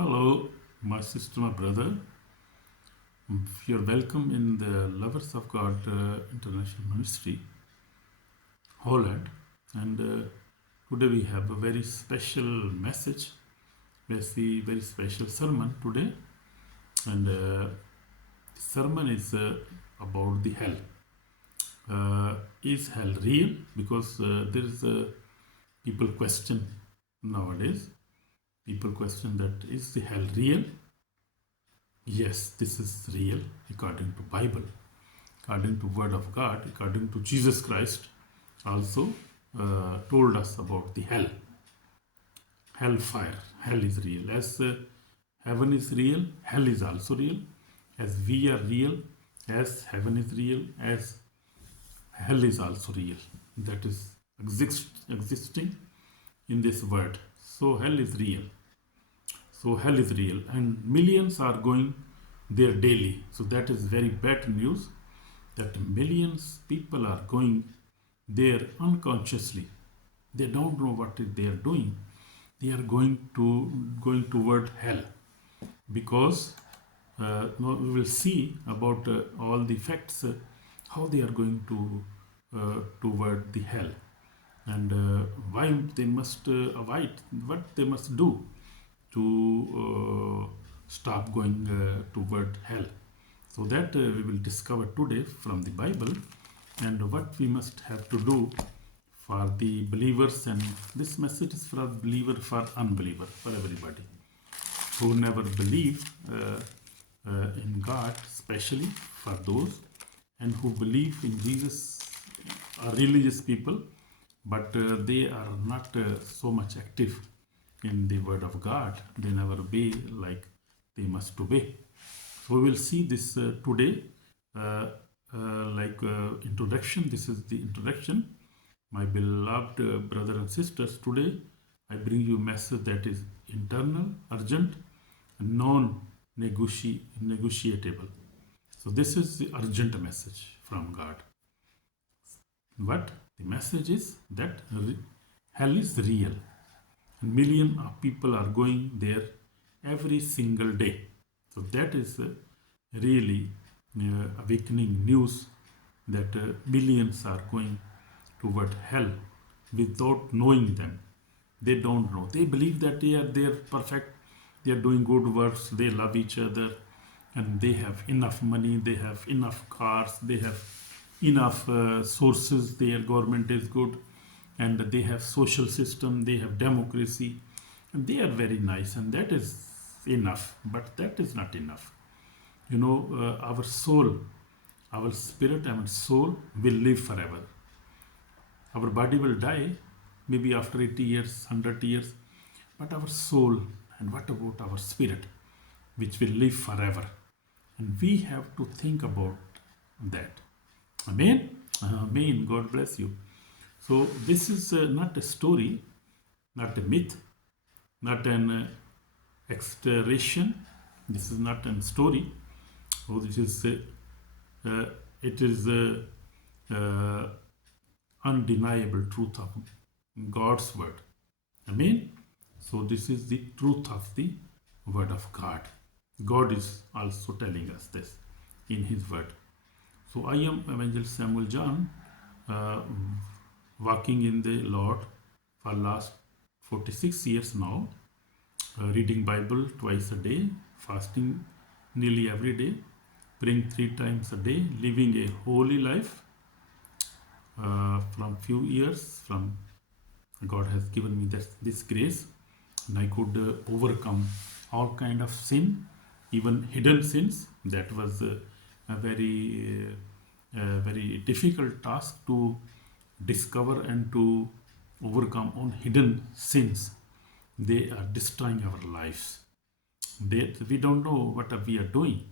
Hello, my sister, my brother. You're welcome in the Lovers of God International Ministry Holland. And today we have a very special message, very special sermon today. And the sermon is about the hell. Is hell real? Because there is a people question nowadays. People question that is the hell real? Yes, this is real according to Bible, according to Word of God, according to Jesus Christ. Also told us about the hell, hellfire. Hell is real. As heaven is real, hell is also real. As we are real, as heaven is real, as hell is also real. That is existing in this world. So hell is real. So hell is real, and millions are going there daily. So that is very bad news. That millions people are going there unconsciously. They don't know what they are doing. They are going toward hell, because now we will see about all the facts how they are going toward the hell, and why they must avoid, what they must do to stop going toward hell. So that we will discover today from the Bible, and what we must have to do for the believers. And this message is for believer, for unbeliever, for everybody who never believe in God, especially for those, and who believe in Jesus, are religious people, but they are not so much active in the Word of God. They never obey like they must obey. So we will see this today, introduction. This is the introduction. My beloved brother and sisters, today I bring you a message that is internal, urgent, and non-negotiable. So this is the urgent message from God. What the message is that hell is real. Millions of people are going there every single day. So that is really awakening news, that millions are going toward hell without knowing them. They don't know. They believe that they're perfect, they are doing good works, they love each other, and they have enough money, they have enough cars, they have enough sources, their government is good, and they have social system, they have democracy, and they are very nice, and that is enough. But that is not enough. Our soul, our spirit and soul will live forever. Our body will die maybe after 80 years, 100 years, but our soul, and what about our spirit, which will live forever? And we have to think about that. Amen. Amen. God bless you. So this is not a story, not a myth, not an exaggeration. This is not a story. Oh, this is it is undeniable truth of God's word. Amen. So this is the truth of the word of God. God is also telling us this in His word. So I am Evangelist Samuel John, walking in the Lord for last 46 years now, reading Bible twice a day, fasting nearly every day, praying 3 times a day, living a holy life. From few years, from God has given me this grace, and I could overcome all kind of sin, even hidden sins. That was a very difficult task to discover and to overcome on hidden sins. They are destroying our lives. We don't know what we are doing,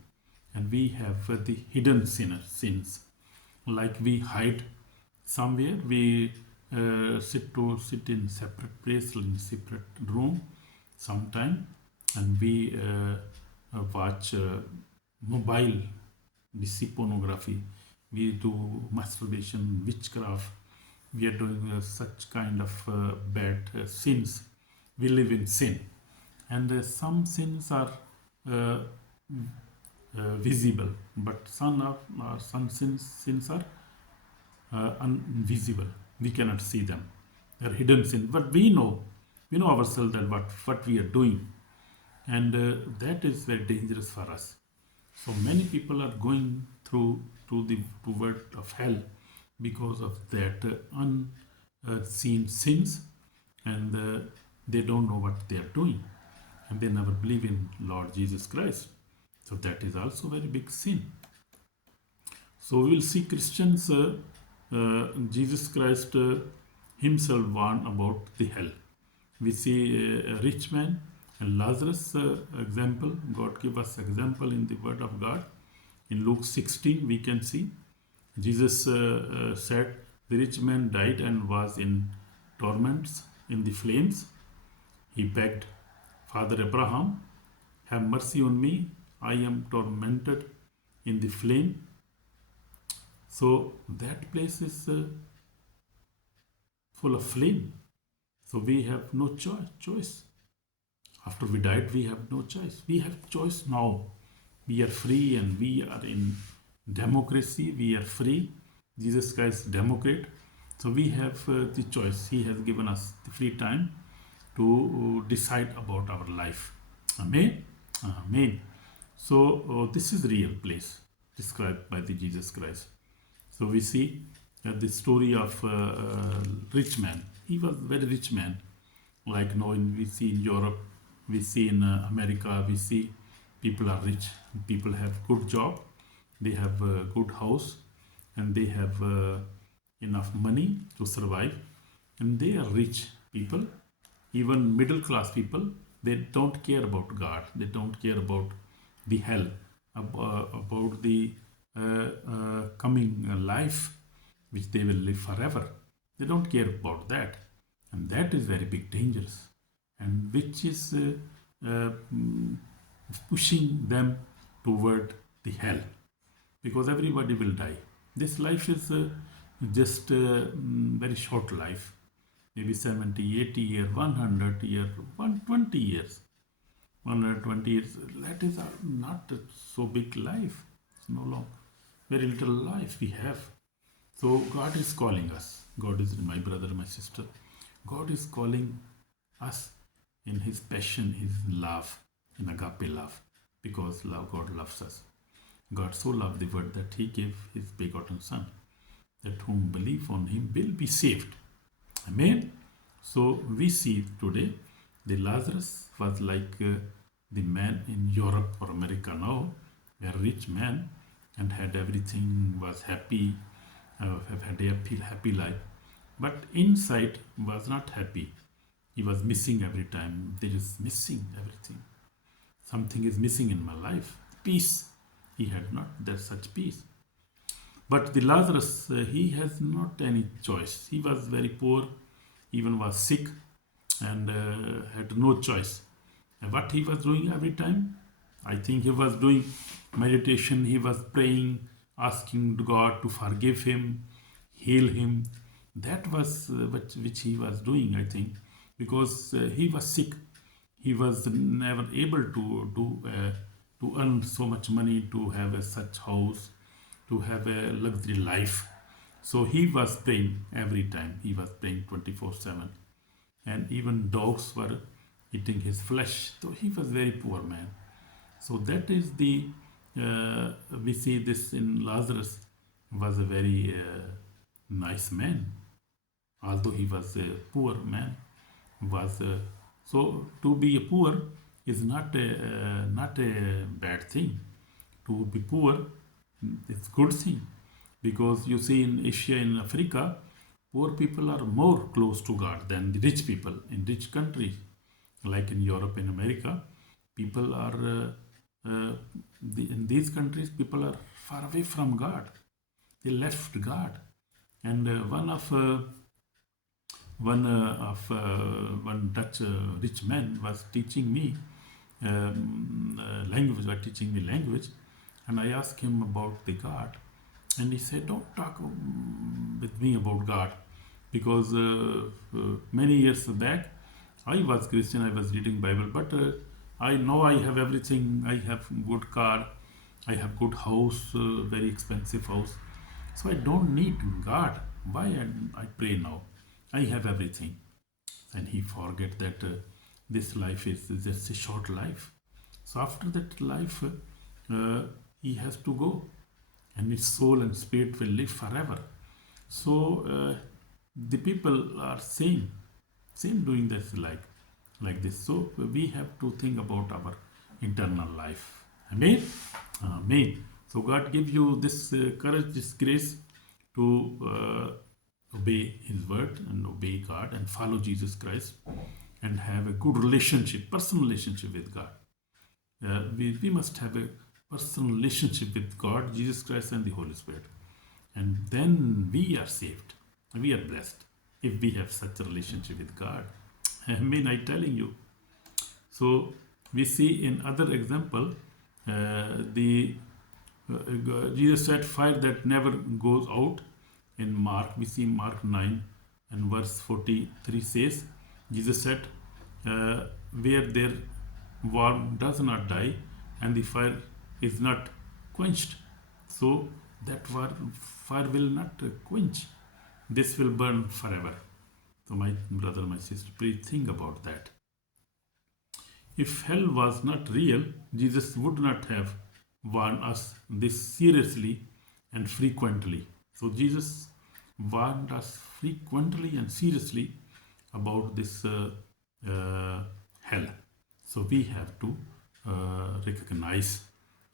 and we have the hidden sins. Like we hide somewhere, we sit in separate place, in separate room sometime, and we watch mobile, we see pornography, we do masturbation, witchcraft, we are doing such kind of bad sins. We live in sin, and some sins are uh, visible, but some sins are invisible. We cannot see them. They are hidden sins, but we know ourselves that what we are doing, and that is very dangerous for us. So many people are going through to the toward of hell because of that unseen sins, and they don't know what they are doing, and they never believe in Lord Jesus Christ. So that is also very big sin. So we will see Christians, Jesus Christ himself warned about the hell. We see a rich man and Lazarus example. God give us example in the Word of God. In Luke 16, we can see Jesus said the rich man died and was in torments in the flames. He begged, Father Abraham, have mercy on me. I am tormented in the flame. So that place is full of flame. So we have no choice. After we died, we have no choice. We have choice now. We are free and we are in democracy. We are free. Jesus Christ, Democrat. So we have the choice. He has given us the free time to decide about our life. Amen. Amen. So this is real place described by the Jesus Christ. So we see the story of rich man. He was a very rich man. Like now we see in Europe, we see in America, we see people are rich. People have good job. They have a good house, and they have enough money to survive. And they are rich people. Even middle class people, they don't care about God. They don't care about the hell, about the coming life which they will live forever. They don't care about that, and that is very big dangerous, and which is pushing them toward the hell, because everybody will die. This life is just very short life, maybe 70, 80 years, 100 years, 120 years. 120 years, that is not so big life. It's no long, very little life we have. So God is calling us. God is, my brother, my sister. God is calling us in His passion, His love, in agape love, because God loves us. God so loved the world that He gave His begotten Son, that whom believe on Him will be saved. Amen. So we see today the Lazarus was like the man in Europe or America now, a rich man and had everything, was happy, have had a happy life, but inside was not happy. He was missing every time. There is missing everything. Something is missing in my life. Peace. He had not that such peace. But the Lazarus, he has not any choice. He was very poor, even was sick, and had no choice. And what he was doing every time? I think he was doing meditation. He was praying, asking God to forgive him, heal him. That was which he was doing, I think, because he was sick. He was never able to earn so much money, to have a such house, to have a luxury life. So he was praying every time. He was praying 24/7, and even dogs were eating his flesh. So he was very poor man. So that is the we see this in Lazarus was a very nice man, although he was a poor man. Was so to be poor is not a bad thing. To be poor is good thing, because you see in Asia, in Africa, poor people are more close to God than the rich people in rich countries, like in Europe and America. People are in these countries, people are far away from God. They left God, and one Dutch rich man was teaching me language, and I asked him about the God, and he said, "Don't talk with me about God, because many years back I was Christian, I was reading Bible, but I know I have everything. I have good car, I have good house, very expensive house. So I don't need God. Why I pray now? I have everything. And he forget that this life is just a short life. So after that life, he has to go, and his soul and spirit will live forever. So the people are same doing this like this. So we have to think about our internal life. Amen. Amen. So God give you this courage, this grace to obey His word and obey God and follow Jesus Christ and have a good relationship, personal relationship with God. We must have a personal relationship with God, Jesus Christ, and the Holy Spirit. And then we are saved. We are blessed if we have such a relationship with God. I mean, I'm telling you. So we see in other example, the Jesus said fire that never goes out. In Mark, we see Mark 9 and verse 43 says, Jesus said, where their warm does not die and the fire is not quenched. So that fire will not quench. This will burn forever. So my brother, my sister, please think about that. If hell was not real, Jesus would not have warned us this seriously and frequently. So Jesus warned us frequently and seriously about this hell. So we have to recognize,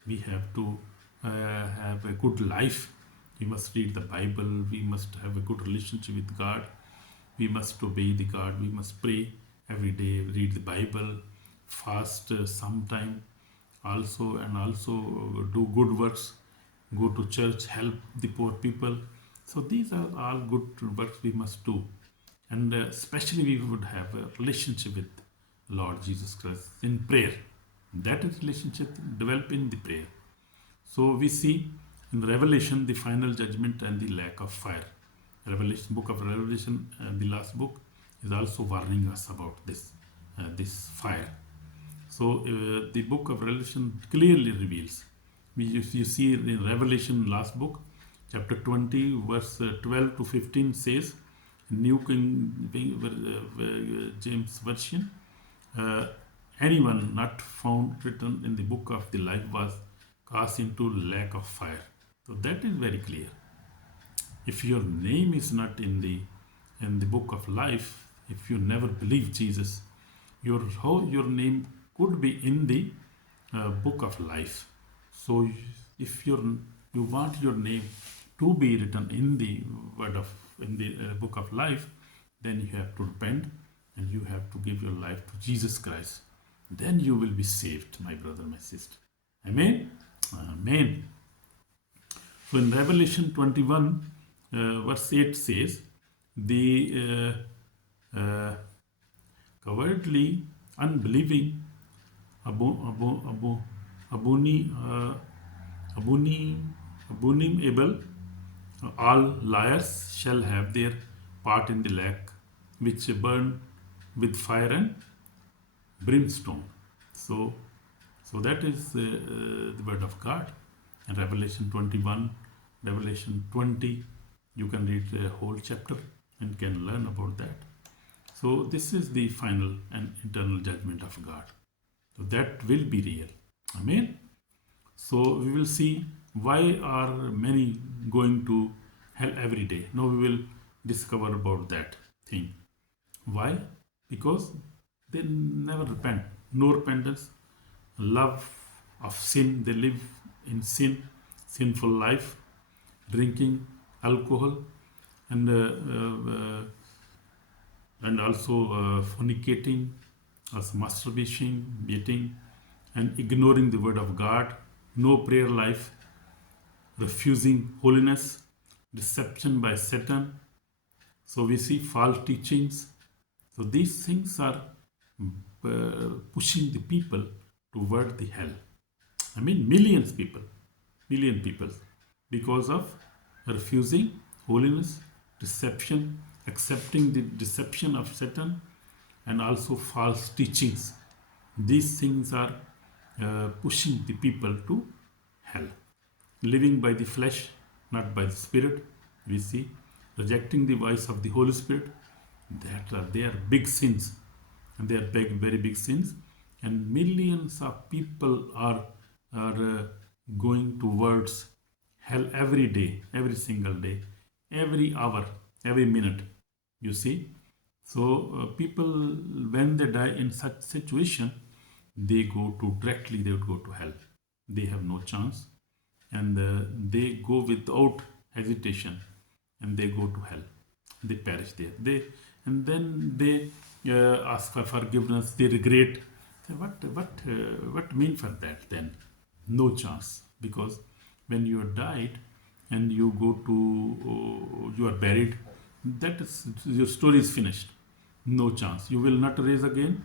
we have to have a good life. We must read the Bible, we must have a good relationship with God, we must obey the God, we must pray every day, read the Bible, fast sometime also, and also do good works, go to church, help the poor people. So these are all good works we must do. And especially we would have a relationship with Lord Jesus Christ in prayer. That relationship develop in the prayer. So we see in Revelation the final judgment and the lack of fire. Revelation, book of Revelation, the last book, is also warning us about this fire. So the book of Revelation clearly reveals. You see in Revelation last book, chapter 20, verse 12 to 15 says, New King James Version, anyone not found written in the book of the life was cast into lake of fire. So that is very clear. If your name is not in the book of life, if you never believe Jesus, your name could be in the book of life. So if you want your name to be written in the book of life, then you have to repent and you have to give your life to Jesus Christ. Then you will be saved, my brother, my sister. Amen. Amen. So in Revelation 21, verse 8 says, the cowardly, unbelieving, abominable, all liars shall have their part in the lake, which burn with fire and brimstone. So that is the word of God. And Revelation 21, Revelation 20, you can read the whole chapter and can learn about that. So this is the final and eternal judgment of God. So that will be real. Amen. So we will see why are many going to hell every day. Now we will discover about that thing. Why? Because they never repent. No repentance, love of sin. They live in sin, sinful life, drinking alcohol, and also fornicating, also masturbation, beating, and ignoring the word of God. No prayer life, refusing holiness, deception by Satan. So we see false teachings. So these things are pushing the people toward the hell. I mean, million people, because of refusing holiness, deception, accepting the deception of Satan, and also false teachings. These things are pushing the people to hell. Living by the flesh, not by the Spirit, we see. Rejecting the voice of the Holy Spirit, they are big sins. And they are big, very big sins. And millions of people are going towards hell every day, every single day, every hour, every minute. You see, so people, when they die in such situation, they go to directly. They would go to hell. They have no chance, and they go without hesitation, and they go to hell. They perish there. And then they ask for forgiveness. They regret. So what mean for that then? No chance, because when you are died and you go to you are buried, that is, your story is finished. No chance. You will not raise again,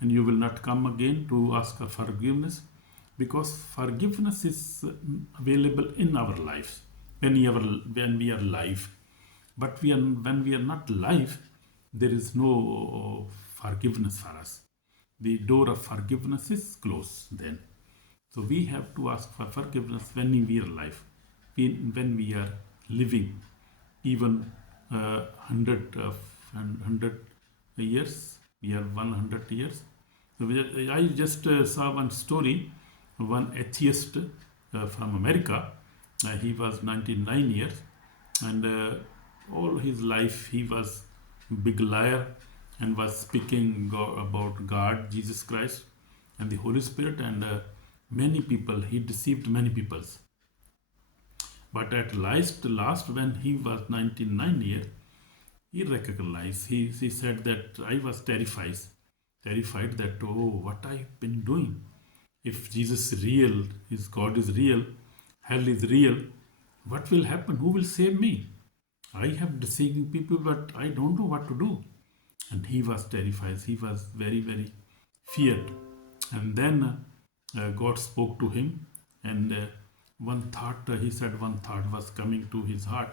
and you will not come again to ask for forgiveness, because forgiveness is available in our lives when we are alive. But when we are not alive, there is no forgiveness for us. The door of forgiveness is closed then. So we have to ask for forgiveness when we are alive, when we are living, even 100 years. We are 100 years. So I just saw one story. One atheist from America. He was 99 years, and all his life he was big liar and was speaking about God, Jesus Christ, and the Holy Spirit, and many people. He deceived many people. But at last, when he was 99 years, he recognized. He said that I was terrified that, oh, what I've been doing. If Jesus is real, if God is real, hell is real, what will happen? Who will save me? I have deceiving people, but I don't know what to do. And he was terrified. He was very, very feared. And then God spoke to him, and he said one thought was coming to his heart,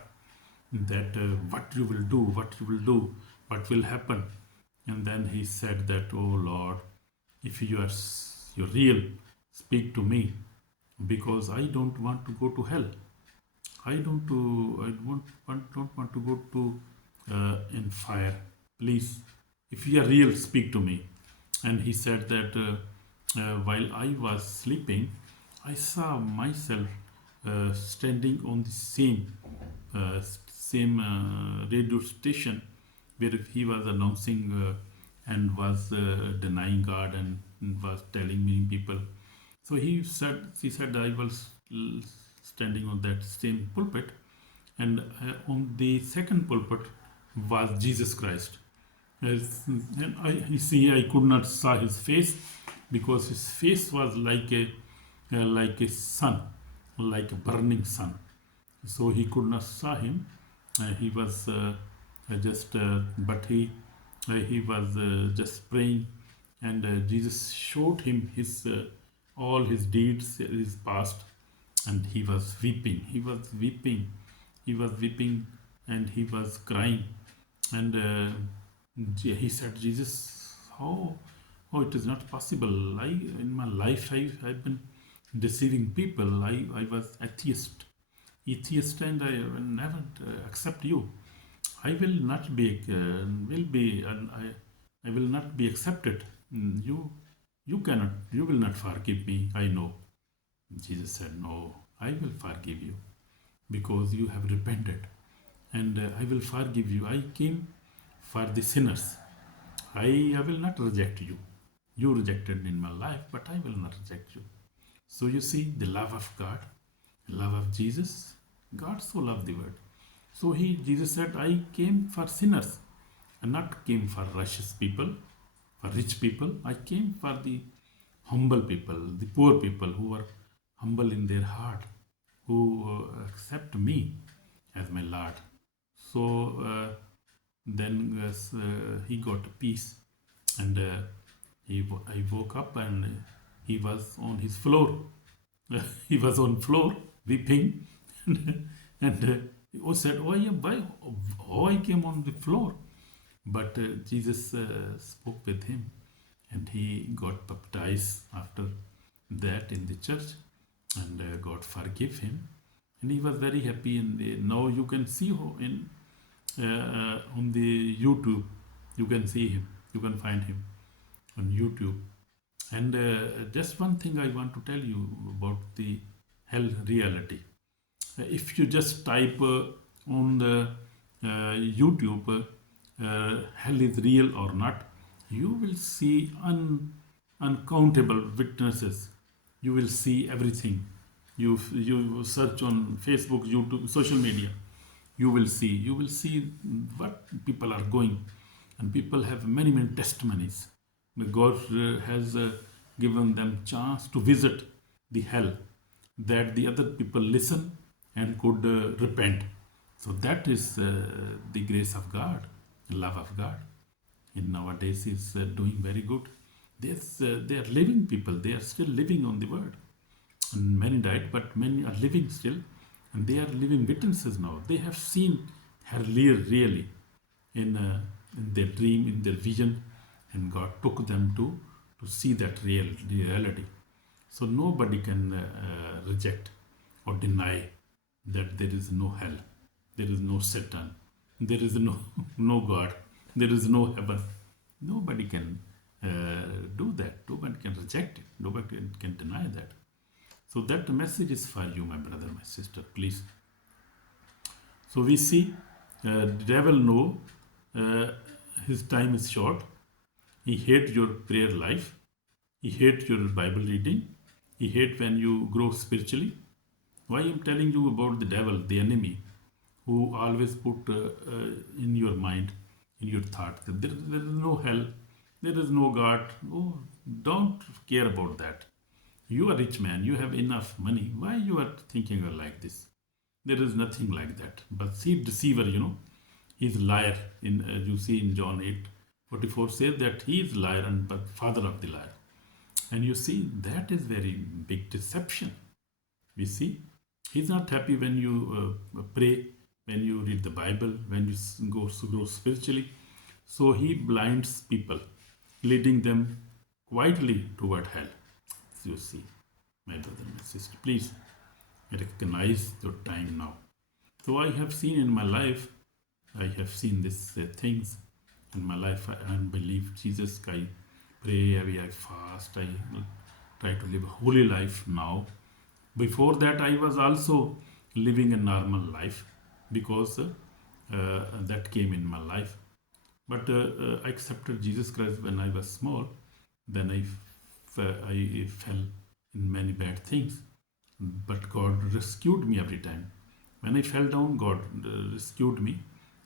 that what you will do, what will happen. And then he said that, oh Lord, if you're real, speak to me, because I don't want to go to hell. I don't want to go to in fire. Please, if you are real, speak to me. And he said that while I was sleeping, I saw myself standing on the same radio station where he was announcing and was denying God and was telling many people. So he said I was standing on that same pulpit, and on the second pulpit was Jesus Christ. And I could not saw his face, because his face was like a sun, like a burning sun. So he could not saw him. He was but he was just praying, and Jesus showed him his all his deeds, his past, and he was weeping. He was weeping, and he was crying, and he said, Jesus, how it is not possible. In my life I've been deceiving people. I was atheist, and I will never accept you. I will not be I will not be accepted. You will not forgive me, I know. Jesus said, no, I will forgive you, because you have repented, and I will forgive you. I came for the sinners. I will not reject you. You rejected in my life, but I will not reject you. So you see the love of God, the love of Jesus. God so loved the world. So Jesus said, I came for sinners, and not came for righteous people, for rich people. I came for the humble people, the poor people who are humble in their heart, who accept me as my Lord. So then he got peace, and I woke up, and he was on his floor. He was on floor weeping, and he said, "Oh, yeah, why? How I came on the floor?" But Jesus spoke with him, and he got baptized after that in the church, and God forgave him, and he was very happy. And now you can see in on the YouTube, you can see him, you can find him on YouTube. And just one thing I want to tell you about the hell reality. If you just type on the YouTube, hell is real or not, you will see uncountable witnesses. You will see everything. You search on Facebook, YouTube, social media. You will see what people are going, and people have many testimonies. God has given them chance to visit the hell, that the other people listen and could repent. So that is the grace of God, love of God. In nowadays is doing very good. They are living people. They are still living on the word. And many died, but many are living still, and they are living witnesses now. They have seen her really in their dream, in their vision, and God took them to see that reality. So nobody can reject or deny that there is no hell, there is no Satan, there is no God, there is no heaven. Nobody can do that. Nobody can reject it. Nobody can deny that. So that message is for you, my brother, my sister, please. So we see the devil know his time is short. He hates your prayer life. He hates your Bible reading. He hates when you grow spiritually. Why I'm telling you about the devil, the enemy, who always put in your mind, in your thought, that there is no hell, there is no God. Oh, don't care about that. You are a rich man, you have enough money. Why you are thinking like this? There is nothing like that. But see, deceiver, he's a liar. In you see in John 8:44 says that he is liar and but father of the liar. And you see that is very big deception. We see he's not happy when you pray, when you read the Bible, when you grow spiritually. So he blinds people, leading them quietly toward hell. So you see, my brother, my sister, please recognize your time now. So I have seen in my life, I have seen these things in my life. I believe Jesus. I pray, I fast, I try to live a holy life now. Before that, I was also living a normal life because that came in my life. But I accepted Jesus Christ when I was small. Then I fell in many bad things. But God rescued me every time. When I fell down, God rescued me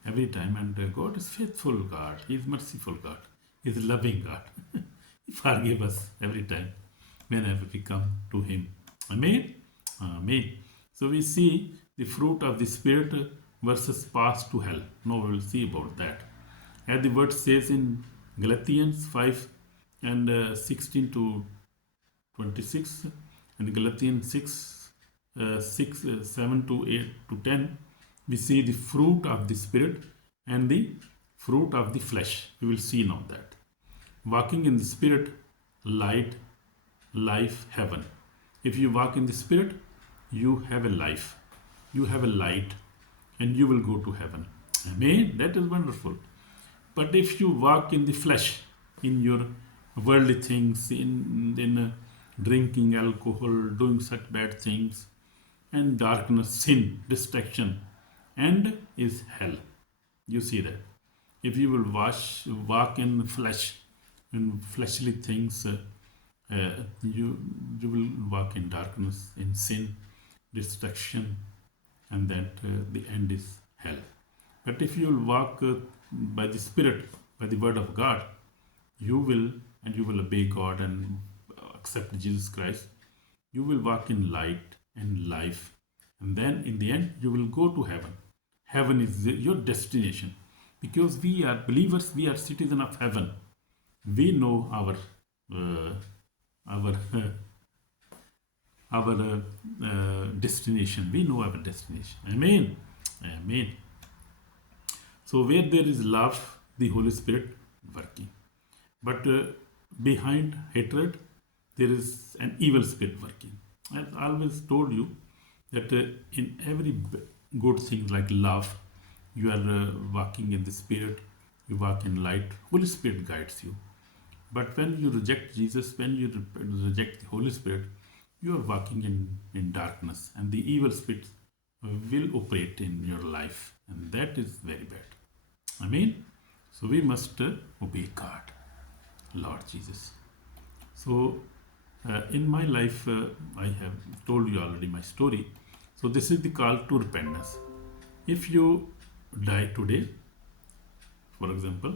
every time. And God is faithful God. He is merciful God. He is loving God. He forgives us every time whenever we come to Him. Amen. Amen. So we see the fruit of the Spirit versus path to hell. Now we will see about that. As the word says in Galatians 5 and 16 to 26, and Galatians 7 to 8 to 10, we see the fruit of the Spirit and the fruit of the flesh. We will see now that. Walking in the Spirit, light, life, heaven. If you walk in the Spirit, you have a life, you have a light, and you will go to heaven. Amen. That is wonderful. But if you walk in the flesh, in your worldly things, in drinking alcohol, doing such bad things, and darkness, sin, distraction, and is hell. You see that. If you will walk in flesh, in fleshly things, you will walk in darkness, in sin, destruction, and that the end is hell. But if you will walk by the Spirit, by the Word of God, you will obey God and accept Jesus Christ. You will walk in light and life, and then in the end you will go to heaven. Heaven is your destination, because we are believers. We are citizens of heaven. We know our destination. We know our destination. Amen. Amen. So where there is love, the Holy Spirit working. But behind hatred, there is an evil spirit working. I've always told you that in every good thing like love, you are walking in the Spirit, you walk in light, Holy Spirit guides you. But when you reject Jesus, when you reject the Holy Spirit, you are walking in darkness, and the evil spirits will operate in your life, and that is very bad. I mean, so we must obey God, Lord Jesus. So, in my life, I have told you already my story. So, this is the call to repentance. If you die today, for example,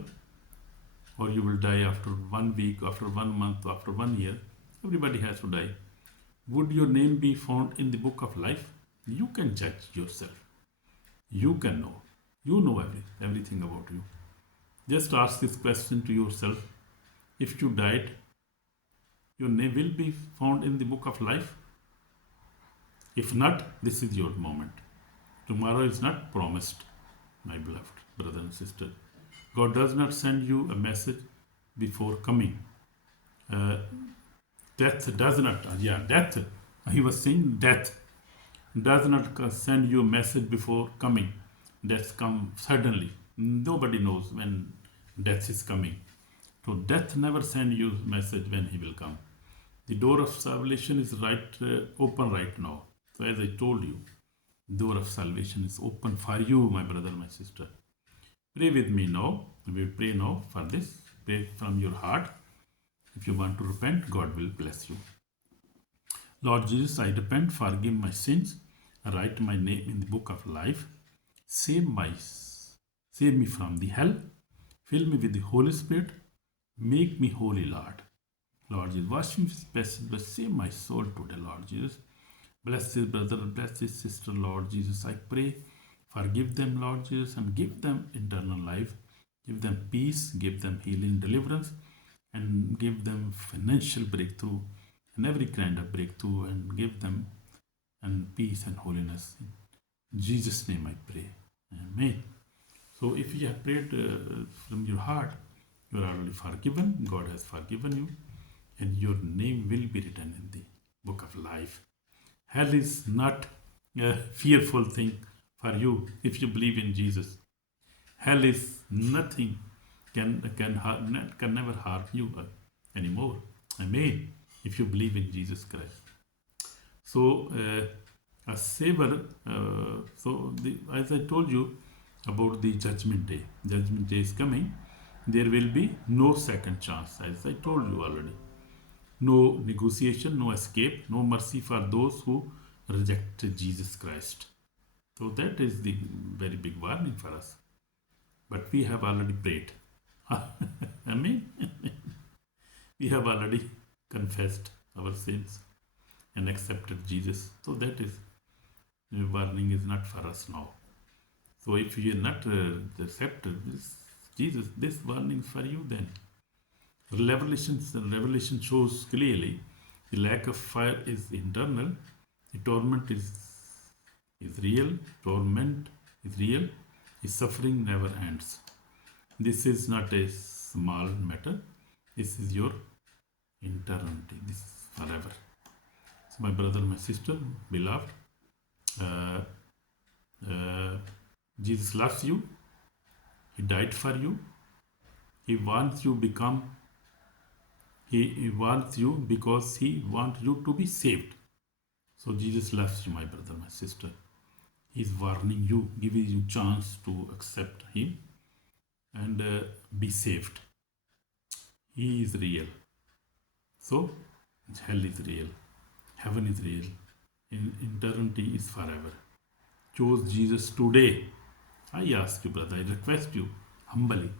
or you will die after 1 week, after 1 month, after 1 year, everybody has to die. Would your name be found in the book of life? You can judge yourself. You can know. You know everything about you. Just ask this question to yourself. If you died, your name will be found in the book of life? If not, this is your moment. Tomorrow is not promised, my beloved brother and sister. God does not send you a message before coming. Death does not, death. He was saying death does not send you a message before coming. Death comes suddenly. Nobody knows when death is coming. So death never sends you a message when he will come. The door of salvation is open right now. So as I told you, door of salvation is open for you, my brother, my sister. Pray with me now. We will pray now for this. Pray from your heart. If you want to repent, God will bless you. Lord Jesus, I repent, forgive my sins, write my name in the book of life, save me from the hell, fill me with the Holy Spirit, make me holy, Lord. Lord Jesus, wash me with blessed blood, save my soul today, Lord Jesus. Bless this brother, bless this sister, Lord Jesus. I pray, forgive them, Lord Jesus, and give them eternal life. Give them peace, give them healing, deliverance, and give them financial breakthrough and every kind of breakthrough, and give them and peace and holiness. In Jesus' name I pray. Amen. So if you have prayed from your heart, you are already forgiven. God has forgiven you, and your name will be written in the book of life. Hell is not a fearful thing for you if you believe in Jesus. Hell is nothing, can never harm you anymore. Amen. If you believe in Jesus Christ. So, a saver, as I told you about the judgment day. Judgment day is coming. There will be no second chance, as I told you already. No negotiation, no escape, no mercy for those who reject Jesus Christ. So that is the very big warning for us. But we have already prayed. Amen. We have already confessed our sins and accepted Jesus. So that is, the warning is not for us now. So if you are not accepted Jesus, this warning is for you then. Revelation shows clearly the lack of fire is internal. The torment is real. Torment is real. The suffering never ends. This is not a small matter. This is your eternity. This is forever. So my brother, my sister, beloved, Jesus loves you. He died for you. He wants you He wants you because He wants you to be saved. So Jesus loves you, my brother, my sister. He is warning you, giving you chance to accept Him and be saved. He is real. So hell is real. Heaven is real. Eternity is forever. Choose Jesus today. I ask you, brother, I request you humbly,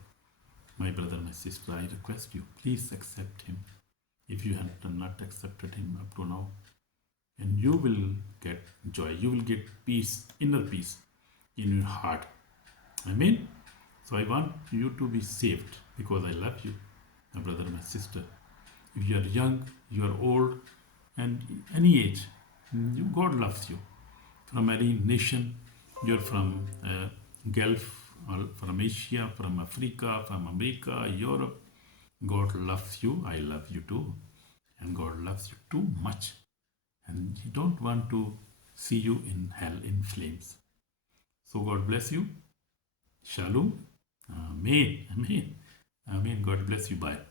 my brother, my sister, I request you, please accept Him. If you have not accepted Him up to now, and you will get joy, you will get peace, inner peace in your heart. Amen. So I want you to be saved because I love you, my brother, my sister. If you are young, you are old, and any age, God loves you. From any nation, you're from Gulf from Asia, from Africa, from America, Europe. God loves you. I love you too. And God loves you too much. And He don't want to see you in hell, in flames. So God bless you. Shalom. Amen. Amen. Amen. God bless you. Bye.